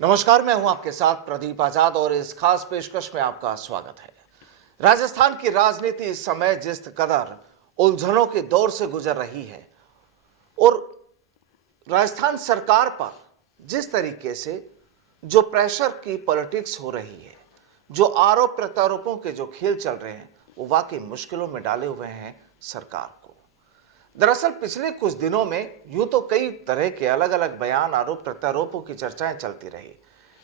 नमस्कार, मैं हूं आपके साथ प्रदीप आजाद और इस खास पेशकश में आपका स्वागत है। राजस्थान की राजनीति इस समय जिस कदर उलझनों के दौर से गुजर रही है और राजस्थान सरकार पर जिस तरीके से जो प्रेशर की पॉलिटिक्स हो रही है, जो आरोप प्रत्यारोपों के जो खेल चल रहे हैं, वो वाकई मुश्किलों में डाले हुए हैं सरकार को। दरअसल पिछले कुछ दिनों में यूं तो कई तरह के अलग अलग बयान, आरोप प्रत्यारोपों की चर्चाएं चलती रही,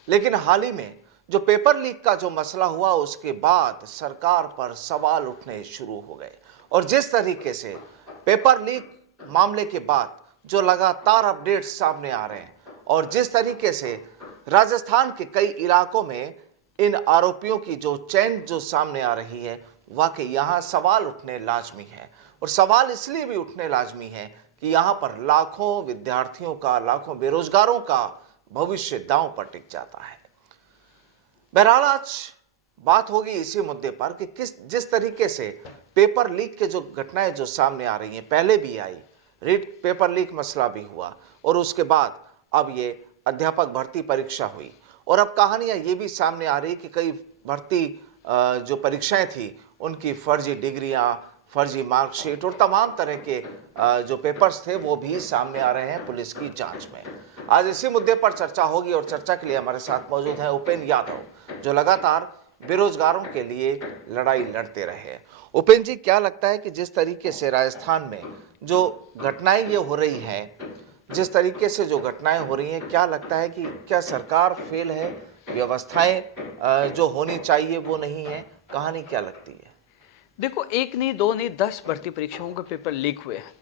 लेकिन हाल ही में जो पेपर लीक का जो मसला हुआ उसके बाद सरकार पर सवाल उठने शुरू हो गए। और जिस तरीके से पेपर लीक मामले के बाद जो लगातार अपडेट्स सामने आ रहे हैं और जिस तरीके से राजस्थान के कई इलाकों में इन आरोपियों की जो चेन जो सामने आ रही है, वाकई यहां सवाल उठने लाजमी है। और सवाल इसलिए भी उठने लाजमी है कि यहां पर लाखों विद्यार्थियों का, लाखों बेरोजगारों का भविष्य दांव पर टिक जाता है। बहरहाल आज बात होगी इसी मुद्दे पर कि जिस तरीके से पेपर लीक के जो घटनाएं जो सामने आ रही हैं, पहले भी आई, रीट पेपर लीक मसला भी हुआ और उसके बाद अब ये अध्यापक भर्ती परीक्षा हुई और अब कहानियां ये भी सामने आ रही कि कई भर्ती जो परीक्षाएं थी उनकी फर्जी डिग्रियां, फर्जी मार्कशीट और तमाम तरह के जो पेपर्स थे वो भी सामने आ रहे हैं पुलिस की जांच में। आज इसी मुद्दे पर चर्चा होगी और चर्चा के लिए हमारे साथ मौजूद हैं उपेंद्र यादव, जो लगातार बेरोजगारों के लिए लड़ाई लड़ते रहे हैं। उपेंद्र जी, क्या लगता है कि जिस तरीके से राजस्थान में जो घटनाएं ये हो रही हैं, जिस तरीके से जो घटनाएं हो रही हैं, क्या लगता है कि क्या सरकार फेल है, व्यवस्थाएं जो होनी चाहिए वो नहीं है? कहानी क्या लगती है? देखो, एक नहीं, दो नहीं, 10 भर्ती परीक्षाओं के पेपर लीक हुए हैं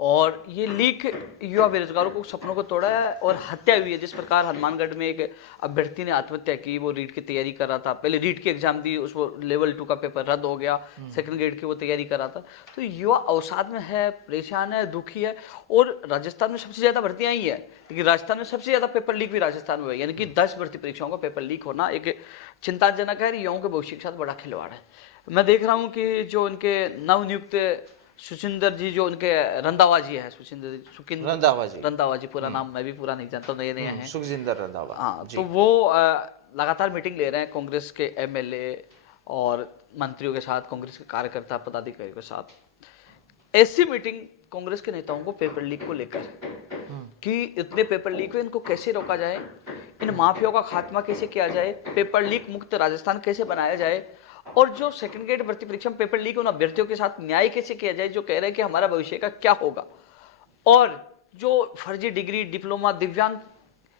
और ये लीक युवा बेरोजगारों को सपनों को तोड़ा है और हत्या हुई है। जिस प्रकार हनुमानगढ़ में एक अभ्यर्थी ने आत्महत्या की, वो रीट की तैयारी कर रहा था, पहले रीट की एग्जाम दी, उसको लेवल 2 का पेपर रद्द हो गया, सेकंड ग्रेड की वो तैयारी कर रहा था। तो युवा अवसाद में है, परेशान है, दुखी है। और राजस्थान में सबसे ज्यादा भर्तियां ही है, लेकिन राजस्थान में सबसे ज्यादा पेपर लीक भी राजस्थान में है, यानी कि 10 भर्ती परीक्षाओं का पेपर लीक होना एक चिंताजनक है। युवाओं के भविष्य के साथ बड़ा खिलवाड़ है। मैं देख रहा हूँ कि जो उनके नवनियुक्त सुचिंदर जी, जो उनके रंधावा जी है, रंधावा जी पूरा नाम मैं भी पूरा नहीं जानता, नए नए हैं। सुखजिंदर रंधावा, हाँ, तो वो लगातार मीटिंग ले रहे हैं कांग्रेस के एमएलए और मंत्रियों के साथ, कांग्रेस के कार्यकर्ता पदाधिकारियों के साथ। ऐसी मीटिंग कांग्रेस के नेताओं को पेपर लीक को लेकर कि इतने पेपर लीक हुए, इनको कैसे रोका जाए, इन माफियाओं का खात्मा कैसे किया जाए, पेपर लीक मुक्त राजस्थान कैसे बनाया जाए, और जो सेकंड ग्रेड भर्ती परीक्षा में पेपर लीक उन अभ्यर्थियों के साथ न्याय कैसे किया जाए जो कह रहे हैं कि हमारा भविष्य का क्या होगा। और जो फर्जी डिग्री, डिप्लोमा, दिव्यांग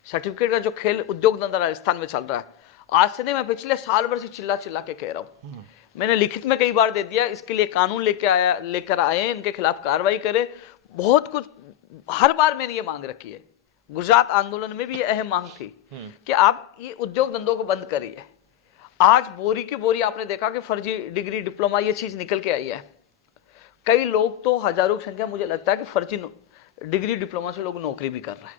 सर्टिफिकेट का जो खेल उद्योग धंधा राजस्थान में चल रहा है, आज से नहीं, मैं पिछले साल भर से चिल्ला चिल्ला के कह रहा हूं। मैंने लिखित में कई बार दे दिया, इसके लिए कानून लेकर आए, इनके खिलाफ कार्रवाई करें। बहुत कुछ हर बार मैंने ये मांग रखी है। गुजरात आंदोलन में भी ये अहम मांग थी कि आप ये उद्योग धंधों को बंद करिए। आज बोरी की बोरी आपने देखा कि फर्जी डिग्री, डिप्लोमा, ये चीज निकल के आई है। कई लोग तो हजारों की संख्या, मुझे लगता है कि फर्जी डिग्री, डिप्लोमा से लोग नौकरी भी कर रहे हैं।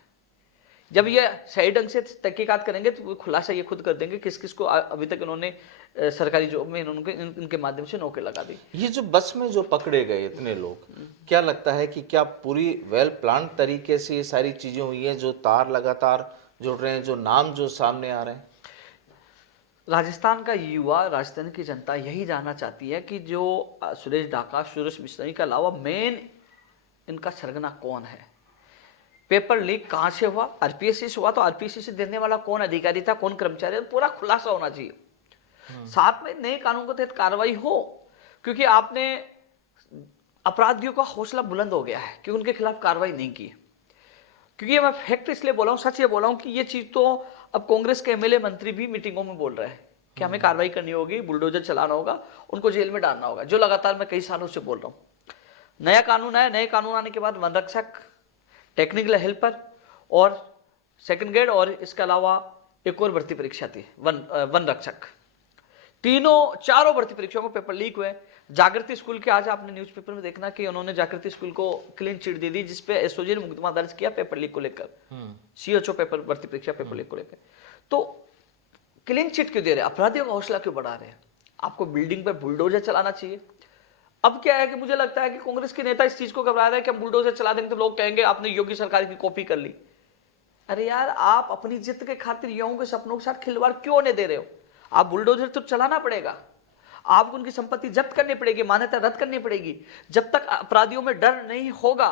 जब ये सही ढंग से तहकीकात करेंगे तो खुलासा ये खुद कर देंगे किस किस को अभी तक इन्होंने सरकारी जॉब में इनके माध्यम से नौकरी लगा दी। ये जो बस में जो पकड़े गए इतने लोग, क्या लगता है कि क्या पूरी वेल प्लान तरीके से ये सारी चीजें हुई हैं, जो तार लगातार जुड़ रहे हैं, जो नाम जो सामने आ रहे हैं? राजस्थान का युवा, राजस्थान की जनता यही जानना चाहती है कि जो सुरेश ढाका, सुरेश बिश्नोई के अलावा मेन इनका सरगना कौन है। पेपर लीक कहां से हुआ, आरपीएससी से हुआ, तो आरपीएससी से देने वाला कौन अधिकारी था, कौन कर्मचारी, पूरा खुलासा होना चाहिए। साथ में नए कानून के तहत कार्रवाई हो, क्योंकि आपने अपराधियों का हौसला बुलंद हो गया है कि उनके खिलाफ कार्रवाई नहीं की। क्योंकि मैं फैक्ट इसलिए बोला हूं, सच ये बोला हूं कि ये चीज तो अब कांग्रेस के एमएलए मंत्री भी मीटिंगों में बोल रहे हैं कि हमें कार्रवाई करनी होगी, बुलडोजर चलाना होगा, उनको जेल में डालना होगा, जो लगातार मैं कई सालों से बोल रहा हूं। नया कानून आया, नए कानून आने के बाद वन रक्षक, टेक्निकल हेल्पर और सेकंड ग्रेड, और इसके अलावा एक और भर्ती परीक्षा थी वन रक्षक, चारों भर्ती परीक्षाओं को पेपर लीक हुए। जागृति स्कूल के, आज आपने न्यूज़पेपर में देखना कि उन्होंने जागृति स्कूल को क्लीन चिट दे दी, जिसपे एसओजी ने मुकदमा दर्ज किया पेपर लीक को लेकर, सीएचओ पेपर भर्ती परीक्षा पेपर लीक को लेकर। तो क्लीन चिट क्यों दे रहे हैं, अपराधियों का हौसला क्यों बढ़ा रहे हैं? आपको बिल्डिंग पर बुलडोजर चलाना चाहिए। अब क्या है कि मुझे लगता है कि कांग्रेस के नेता इस चीज को घबरा रहे हैं कि हम बुलडोजर चला देंगे तो लोग कहेंगे आपने योगी सरकार की कॉपी कर ली। अरे यार, आप अपनी जिद के खातिर युवाओं के सपनों के साथ खिलवाड़ क्यों नहीं दे रहे हो? आप बुलडोजर तो चलाना पड़ेगा, आपको उनकी संपत्ति जब्त करनी पड़ेगी, मान्यता रद्द करनी पड़ेगी। जब तक अपराधियों में डर नहीं होगा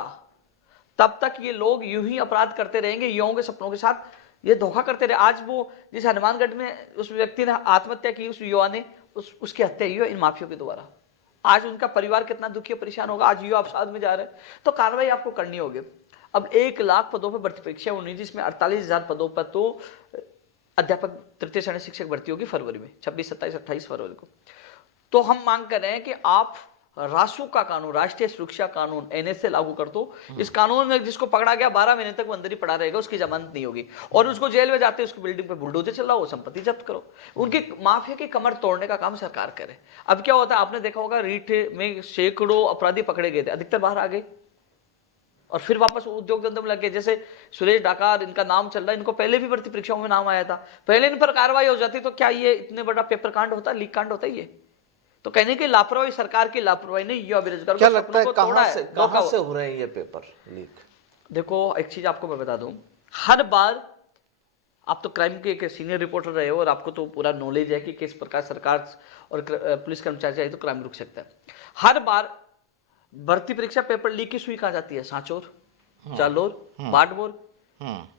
तब तक ये लोग यूं ही अपराध करते रहेंगे, युवाओं के सपनों के साथ ये धोखा करते रहे। आज वो जिस हनुमानगढ़ में उस व्यक्ति ने आत्महत्या की, उस युवा ने, उसकी हत्या हुई है इन माफियों के द्वारा। आज उनका परिवार कितना दुखी और परेशान होगा। आज युवा अवसाद में जा रहे हैं, तो कार्रवाई आपको करनी होगी। अब 1 लाख पदों पर भर्ती परीक्षा होनी, जिसमें 48,000 पदों पर तो अध्यापक तृतीय श्रेणी शिक्षक भर्ती होगी फरवरी में, 26, 27, 28 फरवरी को। तो हम मांग कर रहे हैं कि आप रासू का कानून, राष्ट्रीय सुरक्षा कानून, एनएसए लागू कर दो। इस कानून में जिसको पकड़ा गया 12 महीने तक वो अंदर ही पड़ा रहेगा, उसकी जमानत नहीं होगी, और उसको जेल में जाते उसकी बिल्डिंग पे बुलडोजर चल रहा हो, संपत्ति जब्त करो। उनकी माफिया की कमर तोड़ने का काम सरकार करे। अब क्या होता है, आपने देखा होगा रीट में सैकड़ों अपराधी पकड़े गए थे, अधिकतर बाहर आ गए और फिर वापस उद्योग धंधे में लग गए। जैसे सुरेश डाकार, इनका नाम चल रहा है, इनको पहले भी भर्ती परीक्षाओं में नाम आया था, पहले इन पर कार्रवाई हो जाती तो क्या ये इतने बड़ा पेपर कांड होता, लीक कांड होता? ये तो कहने की लापरवाही, सरकार की लापरवाही नहीं, युवा बेरोजगार क्या लगता है कहां से हो रहे हैं ये पेपर लीक? देखो, एक चीज आपको मैं बता दूं, हर बार आप तो क्राइम के एक सीनियर रिपोर्टर रहे हो और आपको तो पूरा नॉलेज है कि किस प्रकार सरकार और पुलिस कर्मचारी चाहे तो क्राइम रुक सकता है। हर बार भर्ती परीक्षा पेपर लीक की सुई कहा जाती है, सांचौर, जालोर, बाड़मेर,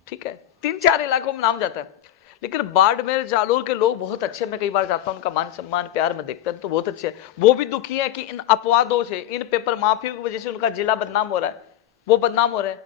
ठीक है, 3-4 इलाकों में नाम जाता है। लेकिन बाड़मेर, जालोर के लोग बहुत अच्छे, मैं कई बार जाता हूं, उनका मान सम्मान प्यार में देखता हूं तो बहुत अच्छे हैं। वो भी दुखी है कि इन अपवादों से, इन पेपर माफियों की वजह से उनका जिला बदनाम हो रहा है, वो बदनाम हो रहे हैं।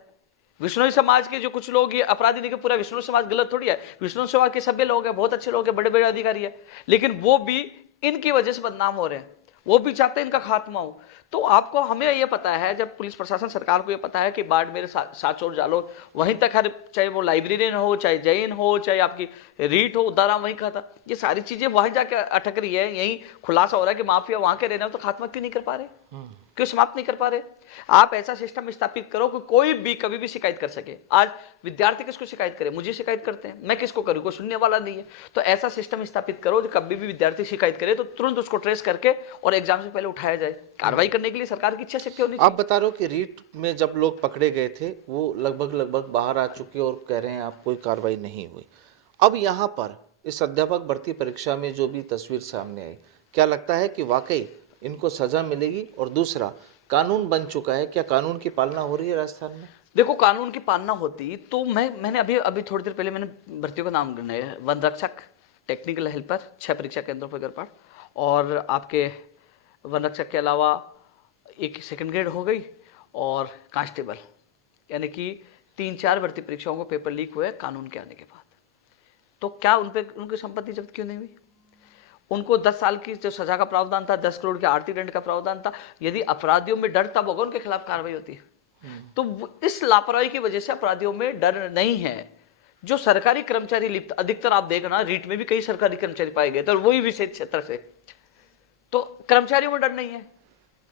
विष्णु समाज के जो कुछ लोग, ये अपराधी नहीं कि पूरा विष्णु समाज गलत थोड़ी है, विष्णु समाज के सभी लोग हैं, बहुत अच्छे लोग हैं, बड़े बड़े अधिकारी है, लेकिन वो भी इनकी वजह से बदनाम हो रहे हैं, वो भी चाहते हैं इनका खात्मा हो। तो आपको, हमें ये पता है, जब पुलिस प्रशासन सरकार को ये पता है कि बाड़मेर, सांचौर, जालोर, वहीं तक हर, चाहे वो लाइब्रेरियन हो, चाहे जैन हो, चाहे आपकी रीट हो, उदारा वहीं का था, ये सारी चीजें वहीं जाके अटक रही है, यही खुलासा हो रहा है कि माफिया वहां के रहने हो, तो खात्मा क्यों नहीं कर पा रहे, क्यों समाप्त नहीं कर पा रहे? आप ऐसा सिस्टम स्थापित करो कि कोई भी कभी भी शिकायत कर सके। आज विद्यार्थी किसको शिकायत करे? मुझे शिकायत करते हैं, मैं किसको करूं? कोई सुनने वाला नहीं है। तो ऐसा सिस्टम स्थापित करो जो कभी भी विद्यार्थी शिकायत करे तो तुरंत उसको ट्रेस करके और एग्जाम से पहले उठाया जाए। कार्रवाई करने के लिए सरकार की इच्छा शक्ति होनी चाहिए। आप बता रहे हो कि रीट में जब लोग पकड़े गए थे वो लगभग बाहर आ चुके और कह रहे हैं आप कोई कार्रवाई नहीं हुई। अब यहाँ पर इस अध्यापक भर्ती परीक्षा में जो भी तस्वीर सामने आई, क्या लगता है कि वाकई इनको सजा मिलेगी? और दूसरा, कानून बन चुका है, क्या कानून की पालना हो रही है राजस्थान में? देखो, कानून की पालना होती तो मैंने अभी थोड़ी देर पहले मैंने भर्तियों का नाम गिनाए, वन रक्षक, टेक्निकल हेल्पर 6 परीक्षा केंद्रों पर गरपाट, और आपके वन रक्षक के अलावा एक सेकंड ग्रेड हो गई और कांस्टेबल, यानी कि 3-4 भर्ती परीक्षाओं को पेपर लीक हुए कानून के आने के बाद। तो क्या उन पर उनकी संपत्ति जब्त क्यों नहीं हुई? उनको 10 साल की जो सजा का प्रावधान था, 10 करोड़ के आर्थिक दंड का प्रावधान था। यदि अपराधियों में डर तब होगा उनके खिलाफ कार्रवाई होती है। तो इस लापरवाही की वजह से अपराधियों में डर नहीं है। जो सरकारी कर्मचारी लिप्त, अधिकतर आप देखना रीट में भी कई सरकारी कर्मचारी पाए गए थे, और वही विशेष क्षेत्र से, तो कर्मचारियों में डर नहीं है।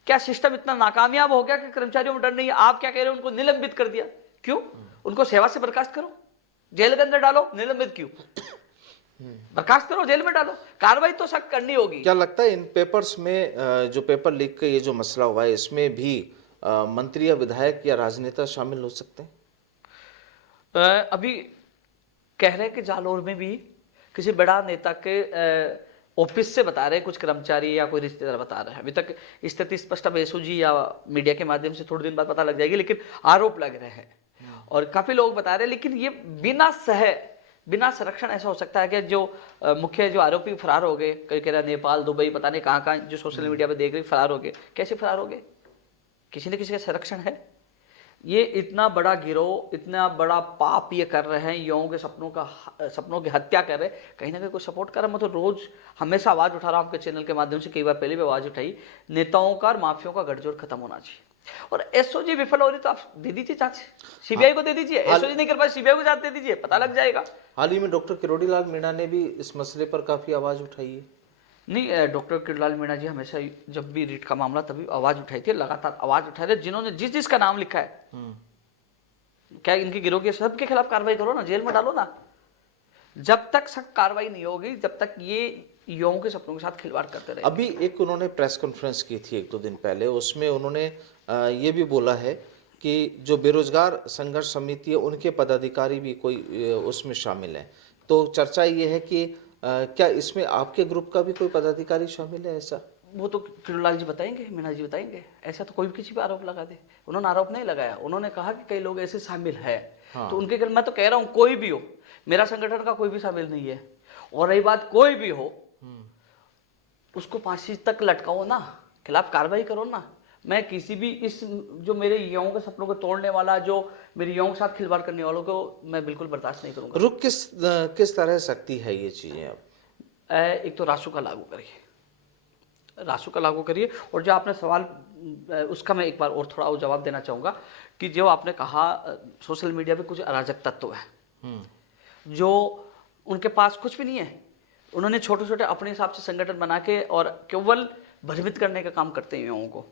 क्या सिस्टम इतना नाकामयाब हो गया कि कर्मचारियों में डर नहीं है? आप क्या कह रहे हो, उनको निलंबित कर दिया? क्यों? उनको सेवा से बर्खास्त करो, जेल के अंदर डालो, निलंबित क्यों? बर्खास्त करो, जेल में डालो, कार्रवाई तो सख्त करनी होगी। क्या लगता है इन पेपर्स में जो पेपर लीक का ये जो मसला हुआ है, इसमें भी मंत्री या विधायक या राजनेता शामिल हो सकते हैं? अभी कह रहे हैं कि जालोर में भी किसी बड़ा नेता के ऑफिस से बता रहे हैं, कुछ कर्मचारी या कोई रिश्तेदार बता रहे हैं। अभी तक स्थिति स्पष्ट अब एसओजी या मीडिया के माध्यम से थोड़े दिन बाद पता लग जाएगी, लेकिन आरोप लग रहे हैं और काफी लोग बता रहे हैं। लेकिन ये बिना संरक्षण ऐसा हो सकता है कि जो मुख्य जो आरोपी फरार हो गए, कई कह रहा नेपाल, दुबई, पता नहीं कहाँ जो सोशल मीडिया पे देख रहे फरार हो गए। कैसे फरार हो गए? किसी न किसी का संरक्षण है? ये इतना बड़ा गिरोह, इतना बड़ा पाप ये कर रहे हैं, युवाओं के सपनों की हत्या कर रहे हैं, कहीं ना कहीं कोई सपोर्ट कर रहा है। मैं तो रोज हमेशा आवाज उठा रहा हूँ आपके चैनल के माध्यम से, कई बार पहले भी आवाज उठाई, नेताओं का और माफियों का गठजोड़ खत्म होना चाहिए। और एसओजी विफल हो रही तो आप दे दीजिए जांच, सीबीआई को दे दीजिए। एसओजी नहीं कर पाए, सीबीआई को जांच दे दीजिए, पता लग जाएगा। हाल ही में डॉक्टर किरोड़ी लाल मीणा ने भी इस मसले पर काफी आवाज उठाई है। नहीं, डॉक्टर किरोड़ीलाल मीणा जी हमेशा, जब भी रीट का मामला तभी आवाज उठाई थी, लगातार आवाज उठा रहे, जिन्होंने जिसका नाम लिखा है। क्या इनके गिरोह के सबके खिलाफ कार्रवाई करो ना, जेल में डालो ना। जब तक सख्त कार्रवाई नहीं होगी, जब तक ये युवाओं के सपनों के साथ खिलवाड़ करते रहे। अभी एक उन्होंने प्रेस कॉन्फ्रेंस की थी 1-2 दिन पहले, उसमें उन्होंने ये भी बोला है कि जो बेरोजगार संघर्ष समिति है उनके पदाधिकारी भी कोई उसमें शामिल हैं। तो चर्चा ये है कि क्या इसमें आपके ग्रुप का भी कोई पदाधिकारी शामिल है ऐसा? वो तो किरोड़लाल जी बताएंगे, मीणा जी बताएंगे। ऐसा तो कोई भी किसी पे आरोप लगा दे। उन्होंने आरोप नहीं लगाया, उन्होंने कहा कि कई लोग ऐसे शामिल है। हाँ। तो उनके मैं तो कह रहा हूँ कोई भी हो, मेरा संगठन का कोई भी शामिल नहीं है। और रही बात कोई भी हो, उसको फांसी तक लटकाओ ना, खिलाफ कार्रवाई करो ना। मैं किसी भी इस जो मेरे युवाओं के सपनों को तोड़ने वाला, जो मेरे युवाओं के साथ खिलवाड़ करने वालों को मैं बिल्कुल बर्दाश्त नहीं करूंगा। रुक किस तरह सकती है ये चीजें अब? एक तो रासुका लागू करिए, रासुका लागू करिए। और जो आपने सवाल उसका मैं एक बार और थोड़ा और जवाब देना चाहूँगा कि जो आपने कहा सोशल मीडिया पे कुछ अराजक तत्व है जो उनके पास कुछ भी नहीं है, उन्होंने छोटे छोटे अपने हिसाब से संगठन बना के और केवल भ्रमित करने का काम करते हैं युवाओं को,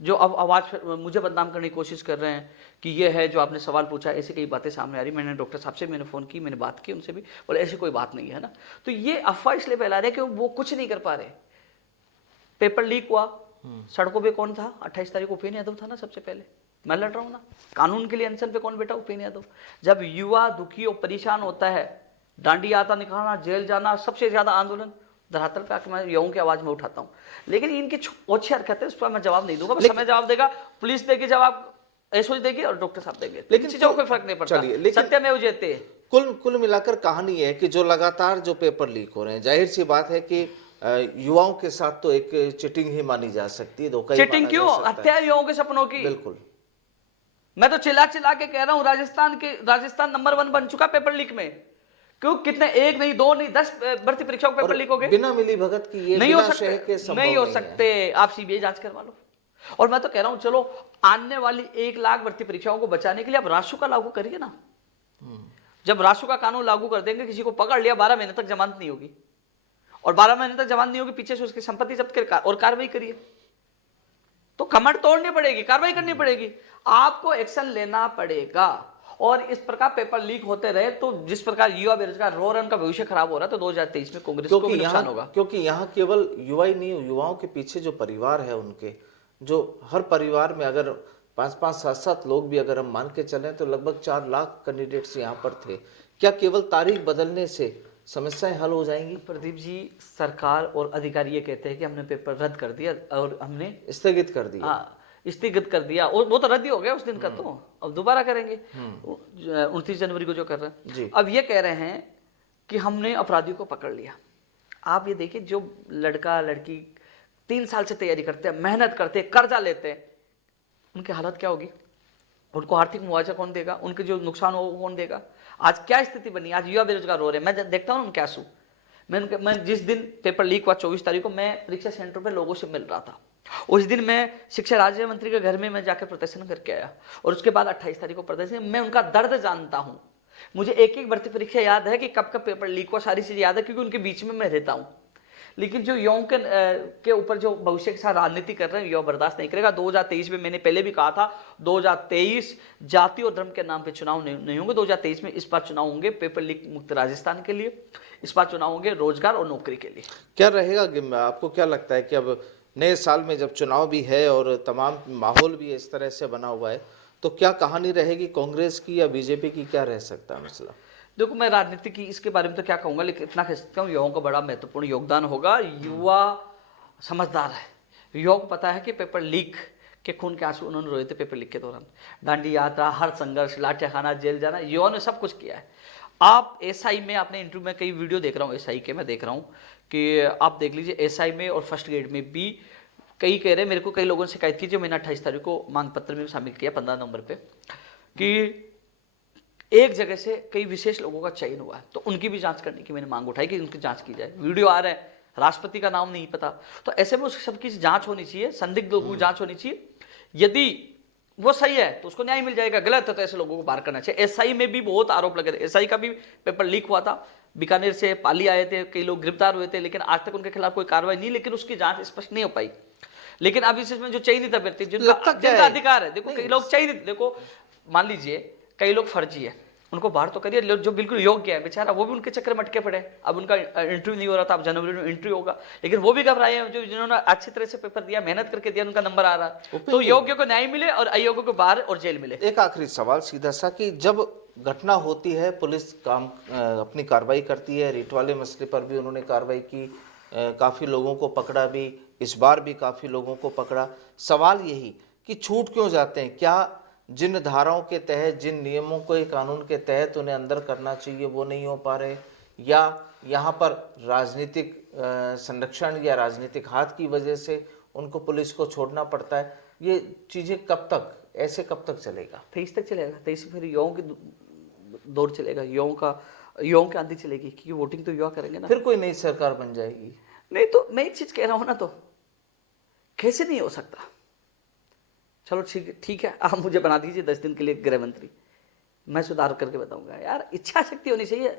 जो अब आवाज़ मुझे बदनाम करने की कोशिश कर रहे हैं कि ये है जो आपने सवाल पूछा, ऐसी कई बातें सामने आ रही। मैंने डॉक्टर साहब से मैंने फ़ोन की, मैंने बात की उनसे भी, बोले ऐसी कोई बात नहीं है ना। तो ये अफवाह इसलिए फैला रहे कि वो कुछ नहीं कर पा रहे। पेपर लीक हुआ, सड़कों पे कौन था? 28 तारीख को उपेन्द्र यादव था ना सबसे पहले। मैं लड़ रहा हूँ ना, कानून के लिए अनशन पे कौन बैठा? उपेन्द्र यादव। जब युवा दुखी और परेशान होता है, डांडी आता निकालना, जेल जाना, सबसे ज्यादा आंदोलन धरातल पे आके मैं युवाओं की आवाज में उठाता हूँ। लेकिन इनकी ओछी हरकत है, उस पर मैं जवाब नहीं दूंगा। बस समय जवाब देगा, पुलिस देगी जवाब, एसओजी देगी और डॉक्टर साहब देंगे। लेकिन चीजों कोई फर्क नहीं पड़ता। सत्यमेव जयते। कुल मिलाकर कहानी है कि जो लगातार जो पेपर लीक हो रहे हैं, जाहिर सी बात है कि युवाओं के साथ तो एक चिटिंग ही मानी जा सकती है, धोखा ही माना चिटिंग क्यों? जा सकता है। हत्या युवाओं के सपनों की। बिल्कुल। मैं तो चिल्ला चिल्ला के कह रहा हूं, राजस्थान नंबर 1 बन चुका पेपर लीक में। क्यों? कितने, 1 नहीं 2 नहीं 10 भर्ती परीक्षाओं के पेपर लीक हो गए। बिना मिली भगत की ये नहीं हो बिना सकते, शह के संभव नहीं हो है। सकते। आप सीबीआई जांच करवा लो। और मैं तो कह रहा हूं चलो आने वाली 1 लाख भर्ती परीक्षाओं को बचाने के लिए आप रासुका लागू करिए ना। जब रासुका कानून लागू कर देंगे, किसी को पकड़ लिया 12 महीने तक जमानत नहीं होगी, और 12 महीने तक जमानत नहीं होगी, पीछे से उसकी संपत्ति जब्त कर और कार्रवाई करिए। तो कमर तोड़नी पड़ेगी, कार्रवाई करनी पड़ेगी, आपको एक्शन लेना पड़ेगा। और इस प्रकार पेपर लीक होते रहे तो जिस प्रकार युवा बेरोजगार रो रहे, उनका भविष्य खराब हो रहा है, तो 2023 में कांग्रेस को भी नुकसान होगा। क्योंकि यहाँ केवल युवा ही नहीं, युवाओं के पीछे जो परिवार है उनके, जो हर परिवार में अगर 5-5, 7-7 लोग भी अगर हम मान के चलें तो लगभग 4 लाख कैंडिडेट्स यहाँ पर थे। क्या केवल तारीख बदलने से समस्याएं हल हो जाएंगी? प्रदीप जी, सरकार और अधिकारी ये कहते हैं कि हमने पेपर रद्द कर दिया और हमने स्थगित कर दिया। हाँ, स्थगित कर दिया, और वो तो रद्द ही हो गया उस दिन का, तो अब दोबारा करेंगे 29 जनवरी को जो कर रहे हैं जी। अब ये कह रहे हैं कि हमने अपराधियों को पकड़ लिया। आप ये देखिए, जो लड़का लड़की 3 साल से तैयारी करते हैं, मेहनत करते हैं, कर्जा लेते हैं, उनकी हालत क्या होगी? उनको आर्थिक मुआवजा कौन देगा? उनके जो नुकसान हो वो कौन देगा? आज क्या स्थिति बनी? आज युवा बेरोजगार हो रहे हैं। मैं देखता हूँ उनके आंसू। मैं जिस दिन पेपर लीक हुआ 24 तारीख को, मैं परीक्षा सेंटर पर लोगों से मिल रहा था। उस दिन मैं शिक्षा राज्य मंत्री के घर में मैं जाकर प्रदर्शन करके आया, और उसके बाद 28 तारीख को प्रदर्शन। मैं उनका दर्द जानता हूँ। मुझे एक एक भर्ती परीक्षा याद है कि कब कब पेपर लीक हुआ, सारी चीज याद है, क्योंकि उनके बीच में मैं रहता हूँ। लेकिन जो युवाओं के ऊपर जो भविष्य के साथ राजनीति कर रहे हैं, युवा बर्दाश्त नहीं करेगा। 2023 में मैंने पहले भी कहा था, 2023 जाति और धर्म के नाम पे चुनाव नहीं होंगे। 2023 में इस बार चुनाव होंगे पेपर लीक मुक्त राजस्थान के लिए, इस बार चुनाव होंगे रोजगार और नौकरी के लिए। क्या रहेगा, आपको क्या लगता है कि अब नए साल में जब चुनाव भी है और तमाम माहौल भी इस तरह से बना हुआ है, तो क्या कहानी रहेगी कांग्रेस की या बीजेपी की? क्या रह सकता है मसला? देखो, मैं राजनीति की इसके बारे में तो क्या कहूंगा, लेकिन इतना कह सकता हूँ युवाओं का बड़ा महत्वपूर्ण योगदान होगा। युवा समझदार है, युवाओं को पता है कि पेपर लीक के खून के आंसू उन्होंने रोए थे पेपर लीक के दौरान। दांडी यात्रा, हर संघर्ष, लाठियां खाना, जेल जाना, युवाओं ने सब कुछ किया है। आप एसआई में, आपने इंटरव्यू में कई वीडियो देख रहा हूँ एसआई के, मैं देख रहा हूँ कि आप देख लीजिए एसआई में और फर्स्ट ग्रेड में भी कई कह रहे हैं, मेरे को कई लोगों ने शिकायत की, जो मैंने 28 तारीख को मांग पत्र में शामिल किया 15 नवंबर पे, कि एक जगह से कई विशेष लोगों का चयन हुआ है, तो उनकी भी जांच करने की मैंने मांग उठाई कि उनकी जांच की जाए। वीडियो आ रहा है, राष्ट्रपति का नाम नहीं पता, तो ऐसे में उस सबकी जांच होनी चाहिए, संदिग्ध लोगों की जांच होनी चाहिए। यदि वो सही है तो उसको न्याय मिल जाएगा, गलत है तो ऐसे लोगों को बाहर करना चाहिए। एसआई में भी बहुत आरोप लगे थे, एसआई का भी पेपर लीक हुआ था, बीकानेर से पाली आए थे, कई लोग गिरफ्तार हुए थे, लेकिन आज तक उनके खिलाफ कोई कार्रवाई नहीं, लेकिन उसकी जांच स्पष्ट नहीं हो पाई। लेकिन अब इसमें जो चयनित अभ्यर्थी जिनका अधिकार है, देखो कई लोग चयनित, देखो मान लीजिए कई लोग फर्जी है, उनको बाहर तो करिए, जो बिल्कुल योग्य है बेचारा, वो भी उनके चक्कर में अटके पड़े। अब उनका इंटरव्यू नहीं हो रहा था, अब जनवरी में इंटरव्यू होगा, लेकिन वो भी घबराए हैं। जो जिन्होंने अच्छी तरह से पेपर दिया, मेहनत करके दिया, उनका नंबर आ रहा है। तो योग्य को न्याय मिले और अयोग्य को बाहर और जेल मिले। एक आखिरी सवाल सीधा सा, कि जब घटना होती है पुलिस काम अपनी कार्रवाई करती है, रेट वाले मसले पर भी उन्होंने कार्रवाई की, काफ़ी लोगों को पकड़ा भी, इस बार भी काफ़ी लोगों को पकड़ा। सवाल यही कि छूट क्यों जाते हैं? क्या जिन धाराओं के तहत, जिन नियमों को कानून के तहत उन्हें अंदर करना चाहिए वो नहीं हो पा रहे, या यहाँ पर राजनीतिक संरक्षण या राजनीतिक हाथ की वजह से उनको पुलिस को छोड़ना पड़ता है? ये चीज़ें कब तक, ऐसे कब तक चलेगा? 23 तक चलेगा। 23 फिर युवाओं की दौर चलेगा, युवाओं की आंधी चलेगी, क्योंकि वोटिंग तो युवा करेंगे ना। फिर कोई नई सरकार बन जाएगी? नहीं तो मैं एक चीज कह रहा हूं ना, तो कैसे नहीं हो सकता? चलो ठीक है, आप मुझे बना दीजिए 10 दिन के लिए गृह मंत्री, मैं सुधार करके बताऊंगा। यार इच्छा शक्ति होनी चाहिए।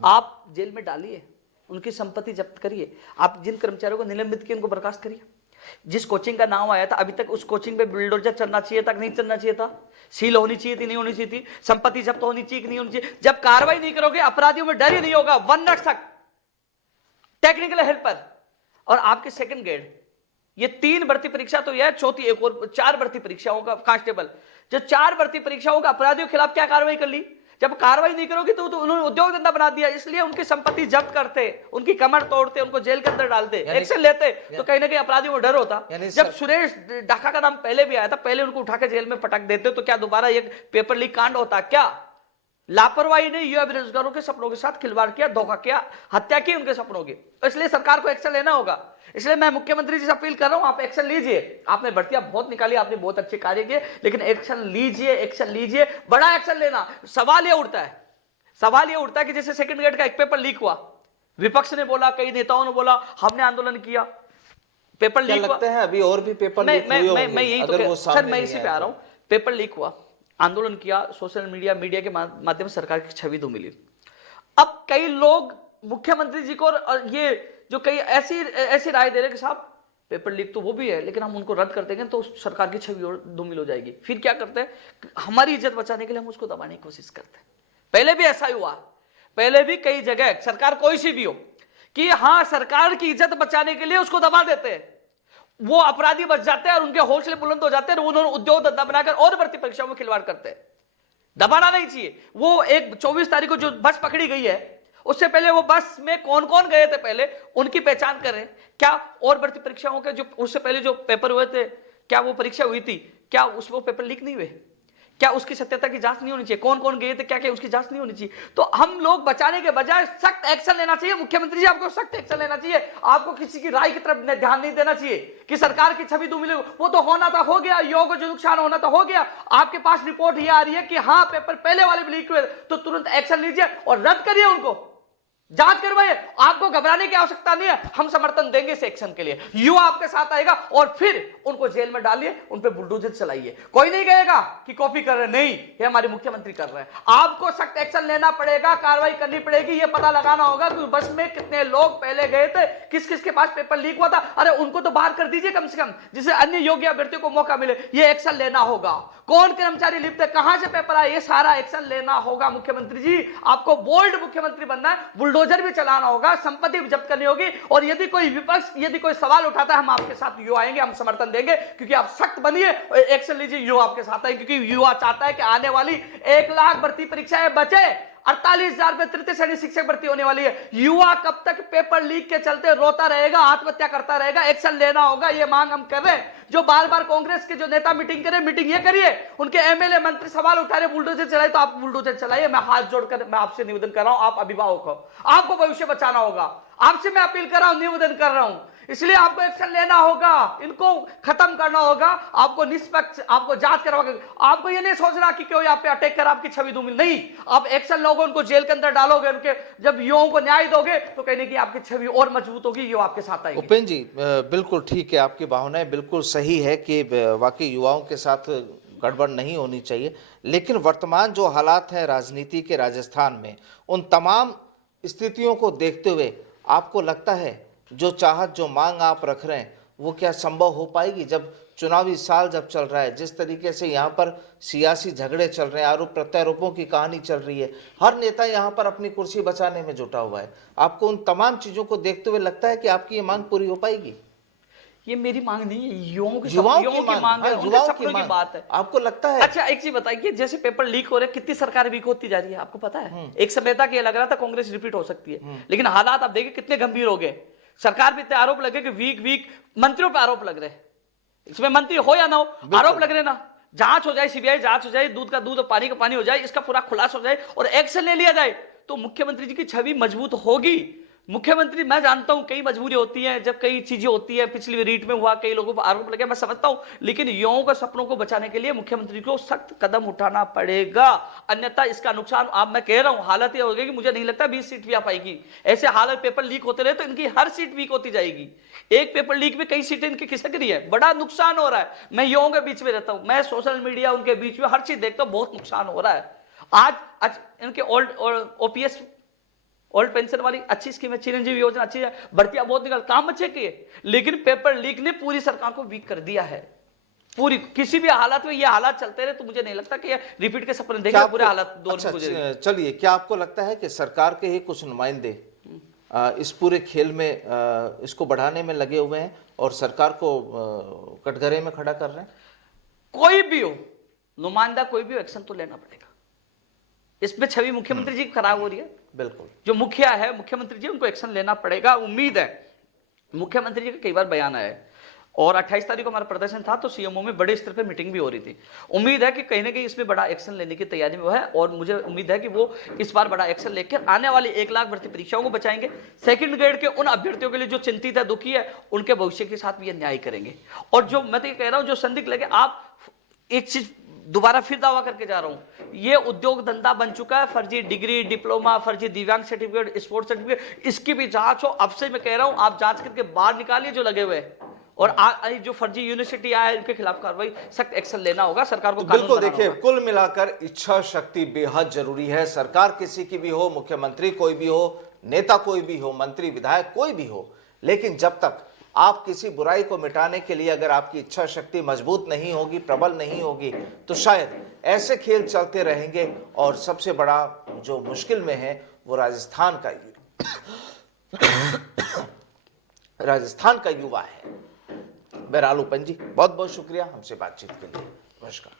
आप जेल में डालिए, उनकी संपत्ति जब्त करिए, आप जिन कर्मचारियों को निलंबित किए उनको बर्खास्त करिए। जिस कोचिंग का नाम आया था, अभी तक उस कोचिंग पे बुलडोजर चलना चाहिए था, नहीं चलना चाहिए था? सील होनी चाहिए थी, नहीं होनी चाहिए थी? संपत्ति जब्त होनी चाहिए कि नहीं होनी चाहिए? जब कार्रवाई नहीं करोगे, अपराधियों में डर ही नहीं होगा। 1 रक्षक, टेक्निकल हेल्पर और आपके सेकंड ग्रेड, ये 3 भर्ती परीक्षा तो यह, चौथी एक और 4 भर्ती परीक्षाओं का कांस्टेबल, जो 4 भर्ती परीक्षाओं का अपराधियों के खिलाफ क्या कार्रवाई कर ली? जब कार्रवाई नहीं करोगे तो उन्होंने उद्योग धंधा बना दिया, इसलिए उनकी संपत्ति जब्त करते, उनकी कमर तोड़ते, उनको जेल के अंदर डालते, एक्शन लेते, तो कहीं ना कहीं अपराधियों को डर होता। जब सुरेश डाका का नाम पहले भी आया था, पहले उनको उठा के जेल में पटक देते, तो क्या दोबारा एक पेपर लीक कांड होता? क्या लापरवाही ने युवा बेरोजगारों के सपनों के साथ खिलवाड़ किया, धोखा किया, हत्या की उनके सपनों की। इसलिए सरकार को एक्शन लेना होगा। इसलिए मैं मुख्यमंत्री जी से अपील कर रहा हूं, आप एक्शन लीजिए। आपने भर्तियां बहुत निकाली, आपने बहुत अच्छे कार्य किए, लेकिन एक्शन लीजिए, एक्शन लीजिए, बड़ा एक्शन लेना। सवाल यह उठता है कि जैसे सेकंड ग्रेड का एक पेपर लीक हुआ, विपक्ष ने बोला, कई नेताओं ने बोला, हमने आंदोलन किया, पेपर लीक हुआ। लगता है अभी और भी पेपर लीक हुए होंगे, मैं यही तो सर, मैं इसी पे आ रहा हूं। पेपर लीक हुआ, आंदोलन किया, सोशल मीडिया के माध्यम से सरकार की छवि तो मिली। अब कई लोग मुख्यमंत्री जी को और ये जो कई ऐसी राय दे रहे कि साहब पेपर लीक तो वो भी है, लेकिन हम उनको रद्द कर देंगे तो सरकार की छवि और धूमिल हो जाएगी। फिर क्या करते हैं? हमारी इज्जत बचाने के लिए हम उसको दबाने की कोशिश करते हैं। पहले भी ऐसा ही हुआ, पहले भी कई जगह सरकार कोई सी भी हो, कि हाँ सरकार की इज्जत बचाने के लिए उसको दबा देते हैं, वो अपराधी बच जाते हैं और उनके हौसले बुलंद हो जाते हैं, उन्होंने उद्योग धंधा बनाकर और भर्ती परीक्षाओं में खिलवाड़ करते हैं। दबाना नहीं चाहिए। वो एक 24 तारीख को जो बस पकड़ी गई है, उससे पहले वो बस में कौन कौन गए थे, पहले उनकी पहचान करें। क्या और भर्ती परीक्षाओं के जो उससे पहले जो पेपर हुए थे, क्या वो परीक्षा हुई थी, क्या उसमें वो पेपर लीक नहीं हुए? क्या उसकी सत्यता की जांच नहीं होनी चाहिए? कौन कौन गए थे, क्या क्या, उसकी जांच नहीं होनी चाहिए? तो हम लोग बचाने के बजाय सख्त एक्शन लेना चाहिए। मुख्यमंत्री जी, आपको सख्त एक्शन लेना चाहिए। आपको किसी की राय की तरफ ध्यान नहीं देना चाहिए कि सरकार की छवि धूमिल। वो तो होना था हो गया, युवाओं को जो नुकसान होना था हो गया। आपके पास रिपोर्ट ये आ रही है कि हाँ पेपर पहले वाले भी लीक हुए, तो तुरंत एक्शन लीजिए और रद्द करिए, उनको जांच करवाइए। आपको घबराने की आवश्यकता नहीं है, हम समर्थन देंगे इस एक्शन के लिए। युवा आपके साथ आएगा और फिर उनको जेल में डालिए, उन पे बुलडोजर चलाइए। कोई नहीं कहेगा कि कॉपी कर रहे, नहीं, ये हमारे मुख्यमंत्री कर रहे हैं। आपको सख्त एक्शन लेना पड़ेगा, कार्रवाई करनी पड़ेगी। ये पता लगाना होगा कि बस में कितने लोग पहले गए थे, किस किस के पास पेपर लीक हुआ था। अरे उनको तो बाहर कर दीजिए कम से कम, जिससे अन्य योग्य अभ्यर्थियों को मौका मिले। ये एक्शन लेना होगा। कौन कर्मचारी लिप्त है, कहां से पेपर आए, ये सारा एक्शन लेना होगा। मुख्यमंत्री जी, आपको बोल्ड मुख्यमंत्री बनना है, बुलडोजर भी चलाना होगा, संपत्ति भी जब्त करनी होगी। और यदि कोई विपक्ष यदि कोई सवाल उठाता है, हम आपके साथ युवा आएंगे, हम समर्थन देंगे, क्योंकि आप सख्त बनिए और एक्शन लीजिए। युवा आपके साथ है, क्योंकि युवा चाहता है कि आने वाली 1 लाख भर्ती परीक्षाएं बचे। 48,000 में तृतीय श्रेणी शिक्षक भर्ती होने वाली है। युवा कब तक पेपर लीक के चलते रोता रहेगा, आत्महत्या करता रहेगा? एक्शन लेना होगा, ये मांग हम कर रहे हैं। जो बार बार कांग्रेस के जो नेता मीटिंग करे, मीटिंग ये करिए, उनके एमएलए मंत्री सवाल उठा रहे, बुलडोजर चलाए, तो आप बुलडोजर चलाइए। मैं हाथ जोड़कर मैं आपसे निवेदन कर रहा हूं, आप अभिभावक हो, आपको भविष्य बचाना होगा। आपसे मैं अपील कर रहा हूं, निवेदन कर रहा हूं, इसलिए आपको एक्शन लेना होगा, इनको खत्म करना होगा। आपको निष्पक्ष, आपको जांच करवाकर, आपको ये नहीं सोचना कि कोई आप पे अटैक कर आपकी छवि धूमिल, नहीं। आप एक्शन लोगे, उनको जेल के अंदर डालोगे, उनके जब युवाओं को न्याय दोगे, तो कहने की आपकी छवि और मजबूत होगी, युवा आपके साथ आएंगे। उपेंद्र जी, बिल्कुल ठीक है, आपकी भावनाएं बिल्कुल सही है कि वाकई युवाओं के साथ गड़बड़ नहीं होनी चाहिए। लेकिन वर्तमान जो हालात हैं राजनीति के राजस्थान में, उन तमाम स्थितियों को देखते हुए आपको लगता है जो चाहत, जो मांग आप रख रहे हैं, वो क्या संभव हो पाएगी? जब चुनावी साल जब चल रहा है, जिस तरीके से यहाँ पर सियासी झगड़े चल रहे हैं, आरोप प्रत्यारोपों की कहानी चल रही है, हर नेता यहाँ पर अपनी कुर्सी बचाने में जुटा हुआ है, आपको उन तमाम चीजों को देखते हुए लगता है कि आपकी ये मांग पूरी हो पाएगी? ये मेरी मांग नहीं है, युवाओं की मांग है, है, उनके सपनों की बात है। आपको लगता है? अच्छा एक चीज बताइए, जैसे पेपर लीक हो रहे हैं, कितनी सरकार वीक होती जा रही है, आपको पता है? एक समय तक ये लग रहा था कांग्रेस रिपीट हो सकती है, लेकिन हालात आप देखिए कितने गंभीर हो गए। सरकार पे इतने आरोप लगे कि वीक मंत्रियों पे आरोप लग रहे हैं। इसमें मंत्री हो या ना हो, आरोप लग रहे ना। जांच हो जाए, सीबीआई जांच हो जाए, दूध का दूध और पानी का पानी हो जाए, इसका पूरा खुलासा हो जाए और एक्शन ले लिया जाए, तो मुख्यमंत्री जी की छवि मजबूत होगी। मुख्यमंत्री, मैं जानता हूं कई मजबूरी होती है, जब कई चीजें होती है, पिछली रीट में हुआ, कई लोगों पर आरोप लगे, मैं समझता हूं, लेकिन युवाओं के सपनों को बचाने के लिए मुख्यमंत्री को सख्त कदम उठाना पड़ेगा, अन्यथा इसका नुकसान, आप मैं कह रहा हूं, हालत यह होगी कि मुझे नहीं लगता 20 सीट भी आ पाएगी। ऐसे हालत पेपर लीक होते रहे तो इनकी हर सीट वीक होती जाएगी। एक पेपर लीक में कई सीटें इनकी खिसक रही है, बड़ा नुकसान हो रहा है। मैं युवाओं के बीच में रहता हूं, मैं सोशल मीडिया उनके बीच में हर चीज देखता हूं, बहुत नुकसान हो रहा है। आज इनके ओपीएस ओल्ड पेंशन वाली अच्छी स्कीम है, चिरंजीवी योजना अच्छी है, भर्तियां बहुत निकल, काम अच्छे किए, लेकिन पेपर लीक ने पूरी सरकार को वीक कर दिया है। पूरी किसी भी हालात में ये हालात चलते रहे तो मुझे नहीं लगता कि रिपीट के सपने देखेंगे पूरे हालात दौर में गुजरेंगे। चलिए, क्या आपको लगता है कि सरकार के ही कुछ नुमाइंदे इस पूरे खेल में इसको बढ़ाने में लगे हुए हैं और सरकार को कटघरे में खड़ा कर रहे हैं? कोई भी हो, नुमाइंदा कोई भी हो, एक्शन तो लेना पड़ेगा। इसमें छवि मुख्यमंत्री जी खराब हो रही है, बिल्कुल। जो मुखिया है, मुख्यमंत्री जी, उनको एक्शन लेना पड़ेगा। उम्मीद है, मुख्यमंत्री जी का कई बार बयान आया है और 28 तारीख को हमारा प्रदर्शन था तो सीएमओ में बड़े स्तर पर मीटिंग भी हो रही थी। उम्मीद है कि कहीं ना कहीं इसमें बड़ा एक्शन लेने की तैयारी में वो है और मुझे उम्मीद है कि वो इस बार बड़ा एक्शन लेकर आने वाली 1 लाख भर्ती परीक्षाओं को बचाएंगे। सेकंड ग्रेड के उन अभ्यर्थियों के लिए जो चिंतित है, दुखी है, उनके भविष्य के साथ भी ये न्याय करेंगे। और जो मैं तो ये कह रहा हूं, जो संदिग्ध लगे, आप एक चीज दोबारा फिर दावा करके जा रहा हूं, ये उद्योग धंधा बन चुका है, फर्जी डिग्री, डिप्लोमा, फर्जी दिव्यांग सर्टिफिकेट, स्पोर्ट्स सर्टिफिकेट, इसकी भी जांच हो। अब से मैं कह रहा हूं, आप जांच करके बाहर निकालिए जो लगे हुए, और जो फर्जी यूनिवर्सिटी आए इनके खिलाफ कार्रवाई, सख्त एक्शन लेना होगा सरकार को। बिल्कुल, देखिए, कुल मिलाकर इच्छा शक्ति बेहद जरूरी है। सरकार किसी की भी हो, मुख्यमंत्री कोई भी हो, नेता कोई भी हो, मंत्री विधायक कोई भी हो, लेकिन जब तक आप किसी बुराई को मिटाने के लिए अगर आपकी इच्छा शक्ति मजबूत नहीं होगी, प्रबल नहीं होगी, तो शायद ऐसे खेल चलते रहेंगे। और सबसे बड़ा जो मुश्किल में है वो राजस्थान का युवा है। बहरहाल, उपन जी, बहुत बहुत शुक्रिया हमसे बातचीत के लिए। नमस्कार।